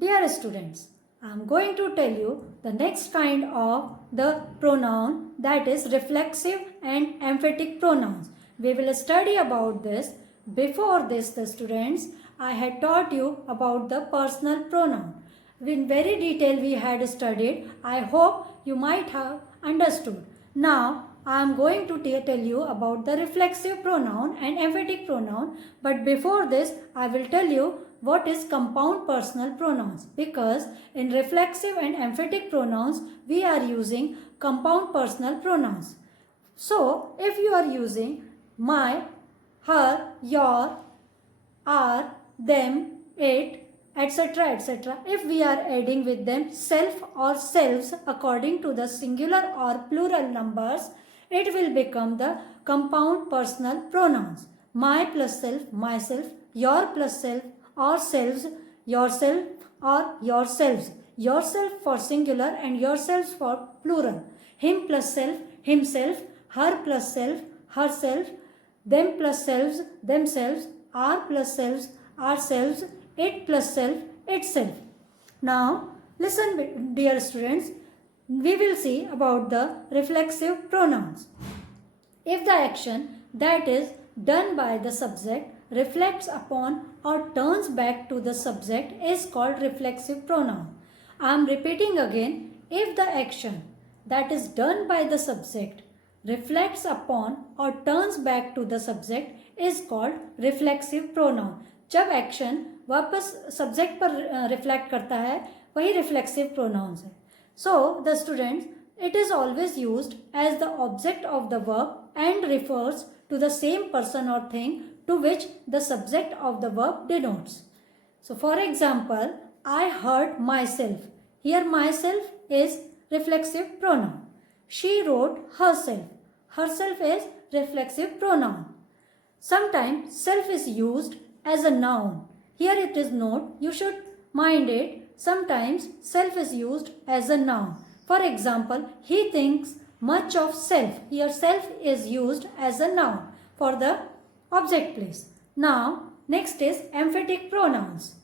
Dear students, I am going to tell you the next kind of the pronoun, that is reflexive and emphatic pronouns. We will study about this. Before this, the students, I had taught you about the personal pronoun. In very detail we had studied. I hope you might have understood. Now I am going to tell you about the reflexive pronoun and emphatic pronoun. But before this, I will tell you what is compound personal pronouns, because in reflexive and emphatic pronouns we are using compound personal pronouns. So if you are using my, her, your, our, them, it, etc., etc., if we are adding with them self or selves according to the singular or plural numbers, it will become the compound personal pronouns. My plus self, myself, your plus self, ourselves, yourself or yourselves, yourself for singular and yourselves for plural, him plus self, himself, her plus self, herself, them plus selves, themselves, our plus selves, ourselves, it plus self, itself. Now listen dear students, we will see about the reflexive pronouns. If the action that is done by the subject reflects upon or turns back to the subject is called reflexive pronoun. I am repeating again, if the action that is done by the subject reflects upon or turns back to the subject is called reflexive pronoun. जब action वापस subject पर reflect करता है वही reflexive pronouns है. So the students, it is always used as the object of the verb and refers to the same person or thing to which the subject of the verb denotes. So for example, I hurt myself. Here myself is reflexive pronoun. She wrote herself. Herself is reflexive pronoun. Sometimes self is used as a noun. Here it is note, you should mind it. Sometimes self is used as a noun. For example, he thinks much of self. Here self is used as a noun for the object place. Now next is emphatic pronouns.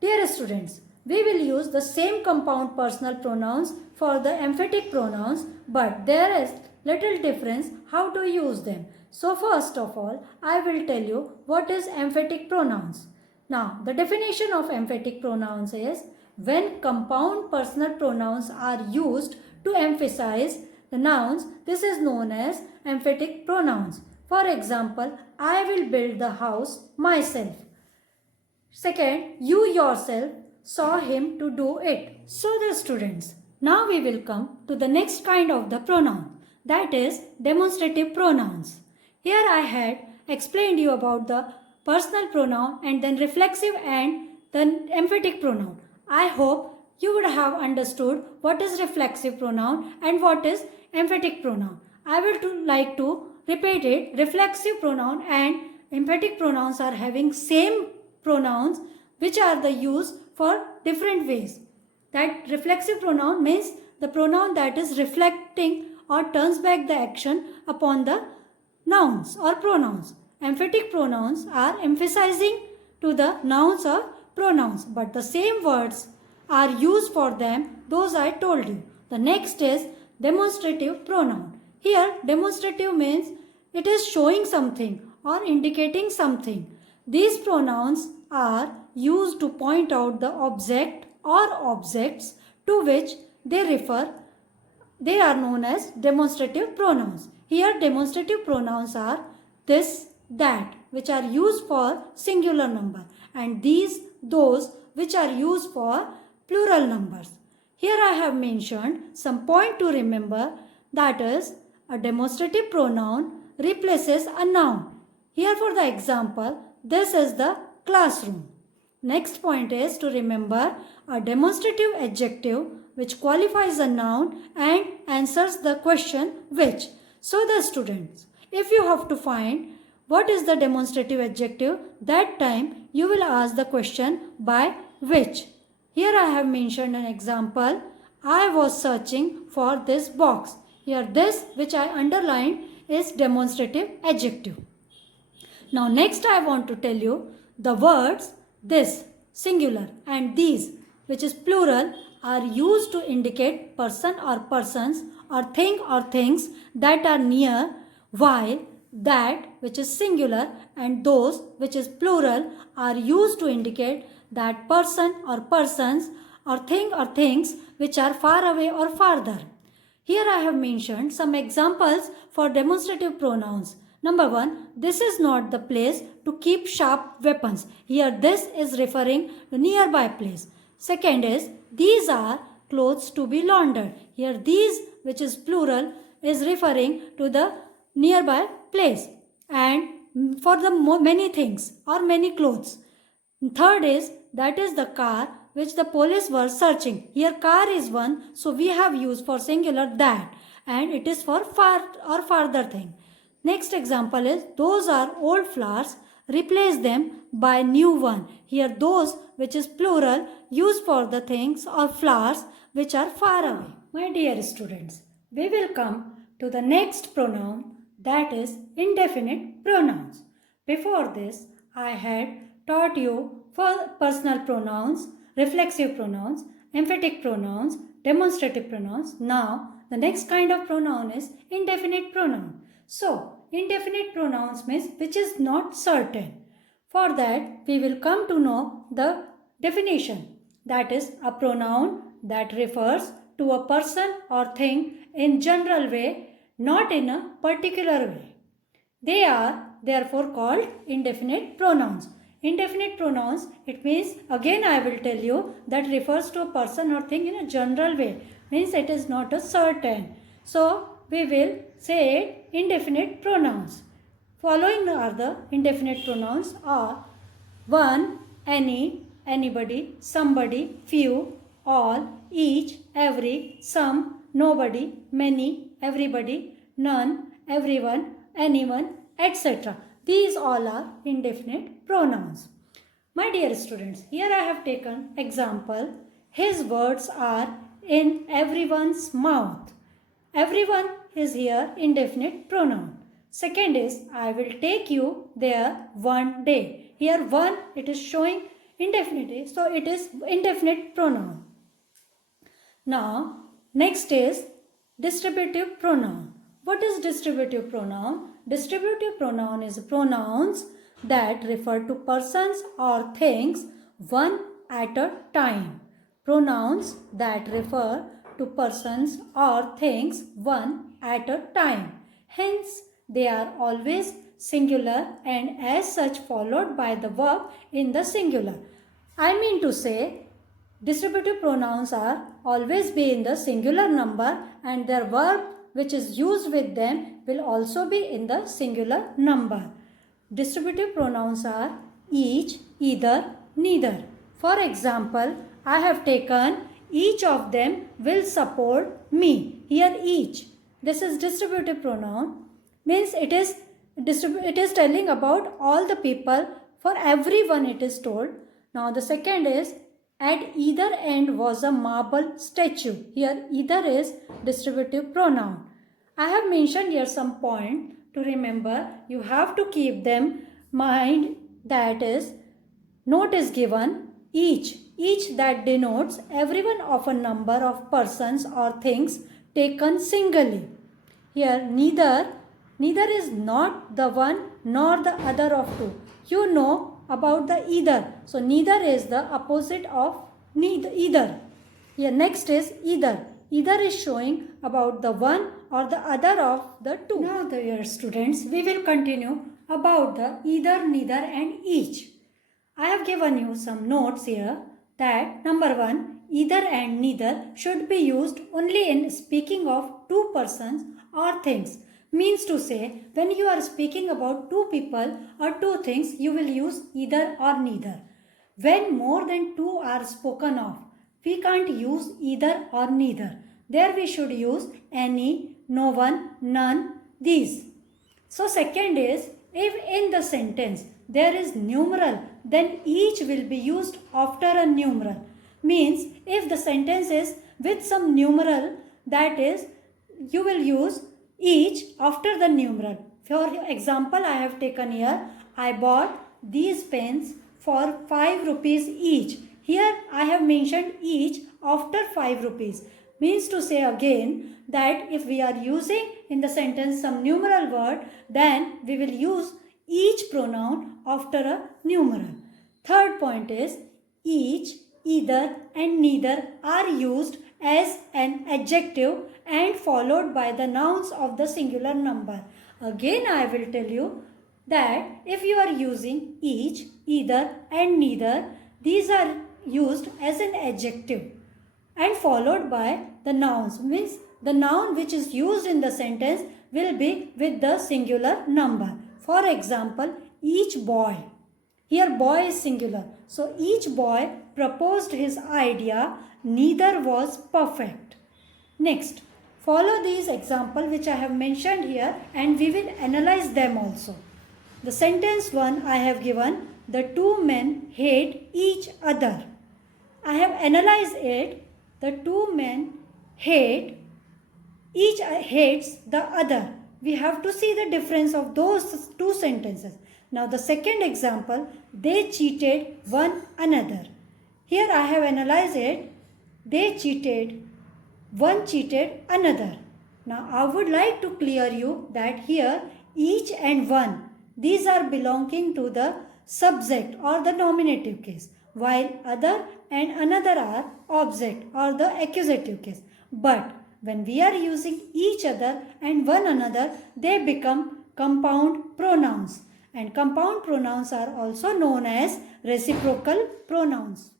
Dear students, we will use the same compound personal pronouns for the emphatic pronouns, but there is little difference how to use them. So first of all, I will tell you what is emphatic pronouns. Now the definition of emphatic pronouns is when compound personal pronouns are used to emphasize the nouns, this is known as emphatic pronouns. For example, I will build the house myself. Second, you yourself saw him to do it. So the students, now we will come to the next kind of the pronoun, that is demonstrative pronouns. Here I had explained you about the personal pronoun and then reflexive and then emphatic pronoun. I hope you would have understood what is reflexive pronoun and what is emphatic pronoun. I will like to repeat it. Reflexive pronoun and emphatic pronouns are having same pronouns which are the use for different ways. That reflexive pronoun means the pronoun that is reflecting or turns back the action upon the nouns or pronouns. Emphatic pronouns are emphasizing to the nouns or pronouns, but the same words are used for them, those I told you. The next is demonstrative pronoun. Here demonstrative means it is showing something or indicating something. These pronouns are used to point out the object or objects to which they refer. They are known as demonstrative pronouns. Here demonstrative pronouns are this, that, which are used for singular number, and these, those, which are used for plural numbers. Here I have mentioned some point to remember, that is a demonstrative pronoun replaces a noun. Here for the example, this is the classroom. Next point is to remember a demonstrative adjective which qualifies a noun and answers the question which. So the students, if you have to find what is the demonstrative adjective, that time you will ask the question by which. Here I have mentioned an example. I was searching for this box. Here this which I underlined is demonstrative adjective. Now next I want to tell you the words this, singular, and these, which is plural, are used to indicate person or persons or things that are near, while that which is singular and those which is plural are used to indicate that person or persons or things which are far away or farther. Here I have mentioned some examples for demonstrative pronouns. Number 1, this is not the place to keep sharp weapons. Here this is referring to nearby place. Second is, these are clothes to be laundered. Here these, which is plural, is referring to the nearby place and for the many things or many clothes. Third is, that is the car which the police were searching. Here car is one, so we have used for singular that, and it is for far or farther thing. Next example is, those are old flowers, replace them by new one. Here those, which is plural, used for the things or flowers which are far away. My dear students, we will come to the next pronoun, that is indefinite pronouns. Before this, I had taught you for personal pronouns, reflexive pronouns, emphatic pronouns, demonstrative pronouns. Now, the next kind of pronoun is indefinite pronoun. So, indefinite pronouns means which is not certain. For that, we will come to know the definition. That is a pronoun that refers to a person or thing in general way, not in a particular way. They are therefore called indefinite pronouns. Indefinite pronouns, it means, again I will tell you, that refers to a person or thing in a general way. Means it is not a certain. So, we will say indefinite pronouns. Following are the indefinite pronouns are one, any, anybody, somebody, few, all, each, every, some, nobody, many, everybody, none, everyone, anyone, etc. These all are indefinite pronouns. My dear students, here I have taken example. His words are in everyone's mouth. Everyone is here indefinite pronoun. Second is, I will take you there one day. Here one, it is showing indefinite, so it is indefinite pronoun. Now, next is distributive pronoun. What is distributive pronoun? Distributive pronoun is pronouns that refer to persons or things one at a time. Pronouns that refer to persons or things one at a time. Hence, they are always singular and as such followed by the verb in the singular. I mean to say, distributive pronouns are always be in the singular number and their verb which is used with them will also be in the singular number. Distributive pronouns are each, either, neither. For example, I have taken each of them will support me. Here each. This is distributive pronoun. Means it is telling about all the people. For everyone it is told. Now the second is, at either end was a marble statue. Here either is distributive pronoun. I have mentioned here some point to remember. You have to keep them mind, that is, note is given each. Each that denotes everyone of a number of persons or things taken singly. Here neither is not the one nor the other of two. You know about the either. So neither is the opposite of either. Here next is either. Either is showing about the one or the other of the two. Now dear students, we will continue about the either, neither and each. I have given you some notes here that number 1, either and neither should be used only in speaking of two persons or things. Means to say, when you are speaking about two people or two things, you will use either or neither. When more than two are spoken of, we can't use either or neither. There we should use any, no one, none, these. So second is, if in the sentence there is numeral, then each will be used after a numeral. Means if the sentence is with some numeral, that is, you will use each after the numeral. For example, I have taken here, I bought these pens for 5 rupees each. Here I have mentioned each after 5 rupees. Means to say again that if we are using in the sentence some numeral word, then we will use each pronoun after a numeral. Third point is each, either and neither are used as an adjective and followed by the nouns of the singular number. Again I will tell you that if you are using each, either and neither, these are used as an adjective and followed by the nouns. Means the noun which is used in the sentence will be with the singular number. For example, each boy. Here boy is singular. So each boy proposed his idea, neither was perfect. Next, follow these examples which I have mentioned here and we will analyze them also. The sentence 1 I have given, the two men hate each other. I have analyzed it. The two men hate, each hates the other. We have to see the difference of those two sentences. Now the second example, they cheated one another. Here I have analyzed it. They cheated, one cheated another. Now I would like to clear you that here each and one, these are belonging to the subject or the nominative case, while other and another are object or the accusative case. But when we are using each other and one another, they become compound pronouns. And compound pronouns are also known as reciprocal pronouns.